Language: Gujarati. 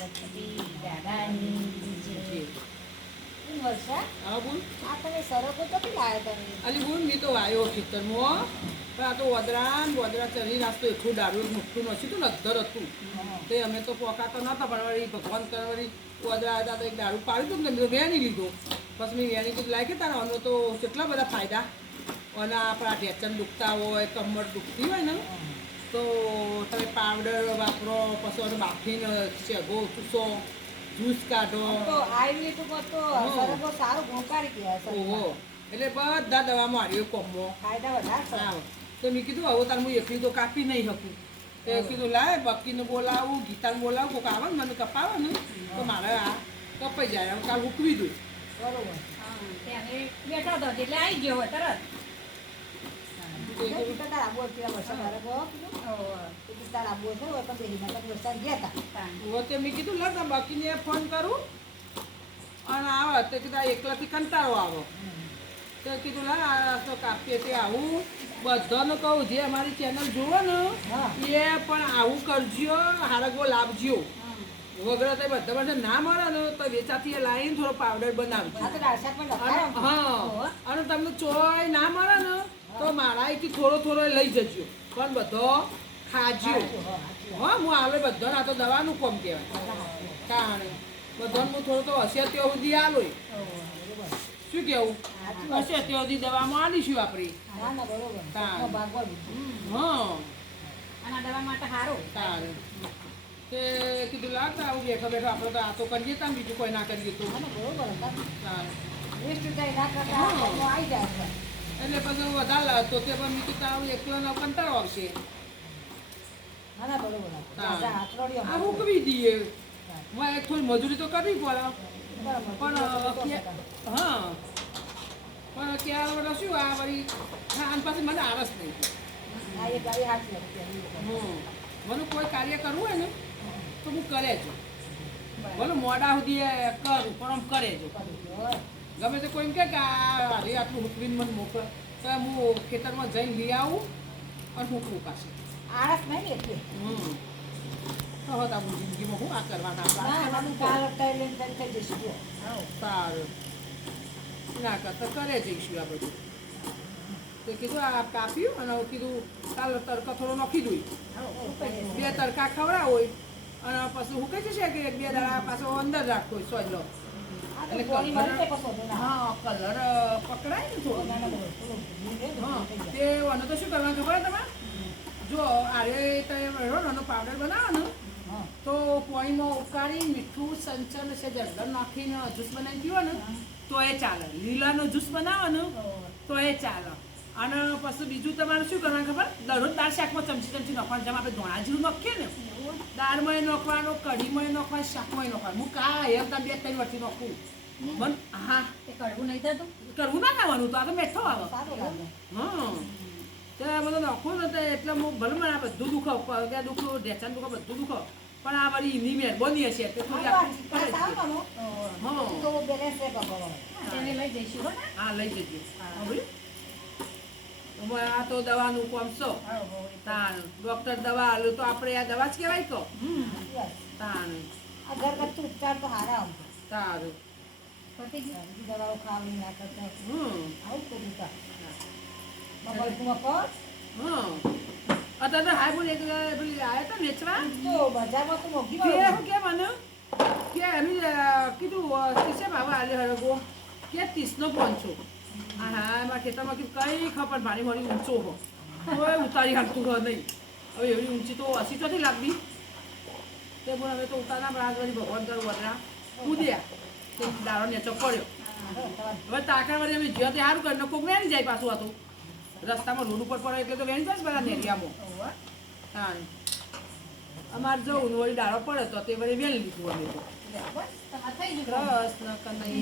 ગણપતિ દાદાની વર્ષા હા બોલ. આ તમે સરકો ક્યાંથી લાવ્યા તમે? અલી બોલ મેં તો વાયો ખેતરમાં પણ આ તો વદરા ચરી નાસ્તો એટલું દારૂ મોટું નથી તું અધર હતું તે અમે તો પોકા તો નહોતા પણ વળી ભગવાન કરવાની વદરા હતા તો એક દારૂ પાડ્યું હતું ને મેં વેણી લીધો પછી મેં વેણી કીધું લાગે તારા આનો તો કેટલા બધા ફાયદા અને આપણા ઢેચણ દુખતા હોય કમર દુખતી હોય ને તો તમે પાવડર વાપરો પછી એને બાફીને શેગો ચૂસો જ્યુસ કાઢો તો આયુર્વેદમાં તો સરકો સારું ગુણકારી કહેવાય ઓહો સરકો. એટલે બધા દવા મારી કોમો ફાયદા વધારે છે. હા તો મેં કીધું હવે તાર હું એકલી તો કાપી નહીં શકું તો કીધું લાય બકીને બોલાવું ગીતાને બોલાવું કોઈક આવે ને મને કપાવે ને તો મારે આ કપાઈ જાય હું કાલ ઉકવી દઉં બરોબર. બેઠો હતો એટલે આવી ગયો હોય તરત. એટલે તારા આબુ પેલા વર્ષે મારે ગયો કીધું. કીધું તારા આબુ છે હોય તો બે મતલબ વર્ષા ગયા હતા. હવે તે મેં કીધું લા બકીને ફોન કરું અને આવે તો કીધું એકલાથી કંટાળો આવો તો કીધું લા આ તો કાપીએ તે આવું બધાને કહું જે અમારી ચેનલ જુઓ ને એ પણ આવું કરજો હારગો લાવજો વગર તો બધા પાસે ના મળે ને તો વેચાથી એ લાવીને થોડો પાવડર બનાવજો આ તો રાશા પણ લખાયો. હા અને તમને ચોય ના મળે ને તો મારા અહીંથી થોડો લઈ જજો પણ બધો ખાજો હા હું આવે બધાને આ તો દવાનું કોમ કહેવાય કારણ બધાને હું થોડો તો હશે ત્યાં સુધી આલો શું કેવું હશે ત્યાં સુધી દવામાં આલીશું આપણે ના ના બરોબર. હા. કોકનો ભાગવત. હા અને આ દવા માટે સારું. તારે તે કીધું લાગતા આવું બેઠો આપણે તો આ તો કરીએ તા બીજું કોઈ ના કરીએ તો ના ના બરોબર હતા. તારે વેસ્ટ થાય ના કરતા કોકનો આવી જાય છે. એટલે પછી વધારે લાવતો તે પણ મેં કીધું આવું એકલાનો કંટાળો આવશે ના ના બરોબર હતા. હા. રાજા હાથરોડિયો આ મૂકવી દઈએ હું એક થોડી મજૂરી તો કરવી પડે બરાબર. પણ હા પણ ક્યાં બધા શું આ વળી આન પાસે મને આળસ નહીં આ એક ગાડી હાચી હતી. મને કોઈ કાર્ય કરવું હોય ને તો હું કરે છું ભલે મોડા સુધી કરું પણ આમ કરે છું ગમે તે કોઈ એમ કહે કે આ હરી આટલું હુકવીને મને મોકલે તો હું ખેતરમાં જઈને લઈ આવું અને મૂકવું પાસે આળસ નહીં ને એટલે. તો હોત આપણું જિંદગીમાં શું આ કરવાના ના આપણા ના કાલ અટાઈ લઈને તને થઈ જઈશું જો. સારું ના કરતા કરે જઈશું આ બધું તો કીધું આ કાપ્યું અને હવે કીધું કાલ તડકા થોડો નાખી દઉં બે તડકા ખવડા હોય અને પછી હું કહી જશે કે એક બે દાડા પાછો અંદર રાખવો હોય સોયલો આ તો એટલે ગોળી કલર મળી જાય કશો તો ના. હા કલર પકડાય ને થોડો ના ના બરોબર. થોડું ભૂલી હા જાય ને થઈ જાય. તે આને તો શું કરવાનું ખબર તમે જો આરે તમે પાવડર બનાવો ને હા. તો પાણીમાં ઉકાળી મીઠું સંચર છે જળદર નાખીને જ્યુસ બનાવી પીવો ને તો એ ચાલે લીલાનો જ્યુસ બનાવો ને તો એ ચાલે અને પછી બીજું તમારે શું કરવાનું ખબર દરરોજ દાળ શાકમાં ચમચી નાખવાનું જેમ આપણે ધોણા જીરું નાખીએ ને દાળમાં નાખવાનું કઢીમાં નાખવાનું શાકમાં નાખવાનું હું કા એમ તમે 2-3 વર્ષથી નાખું મન હા તે કડવું નહીં થતું. કરવું ના ખાવાનું તો આ તો મેઠો આવે સારું લાગે. હા તો આ બધું નાખવું ને તો એટલે હું ભલે મને આ બધું દુખો પગે દુખો ઢેચાને દુખો બધું દુખો પણ આ વળી એની મહેરબાની હશે તે થોડી આ આપણે વાત કરે સારું છે. માનો. હા તો બેલેન્સ છે કપડો. તેને લઈ જઈશું હો ને. હા લઈ જજો હવે આ તો દવાનું કોમ છો તાણ ડોક્ટર દવા આલું તો આપણે આ દવા જ કહેવાય તો તાણ આ ઘરગથ્થુ ઉપચાર તો હારા આમ તો. તારું પતી ગયું. બીજી દવાઓ ખાવી ના કરતા આવું બધું તા. હમ બપોરનું કર. અત્યારે હાય બોલ એક પેલી આવ્યા હતા વેચવા તો બજારમાં તો મોંઘી કે મળે. શું કે મને કે એનું કીધું ત્રીસે ભાવ આલે હરગો કે 30 નો 500 હા એમાં ખેતરમાં કીધું કઈ ખબર ભારી મારી ઊંચો હો હવે ઉતારી હાલતું હો નહીં હવે એવી ઊંચી તો 80 તો નથી લાગતી તે પણ હવે તો ઉતારના બાદ વળી ભગવાન કરું વતરા કૂદ્યા તે દાડો નેચો પડ્યો હવે તાકર વળી અમે જ્યાં તે સારું કરીને કોક વેણી જાય પાછું હતું રસ્તામાં રોડ ઉપર પડે એટલે તો વેણી જાય બધા નેરિયામાં હા અમારે જવું વળી દાડો પડે તો તે વળી વેણી લીધું અમે તો બસ તમારે થઈ ગયું. કૃષ્ણ કનૈયા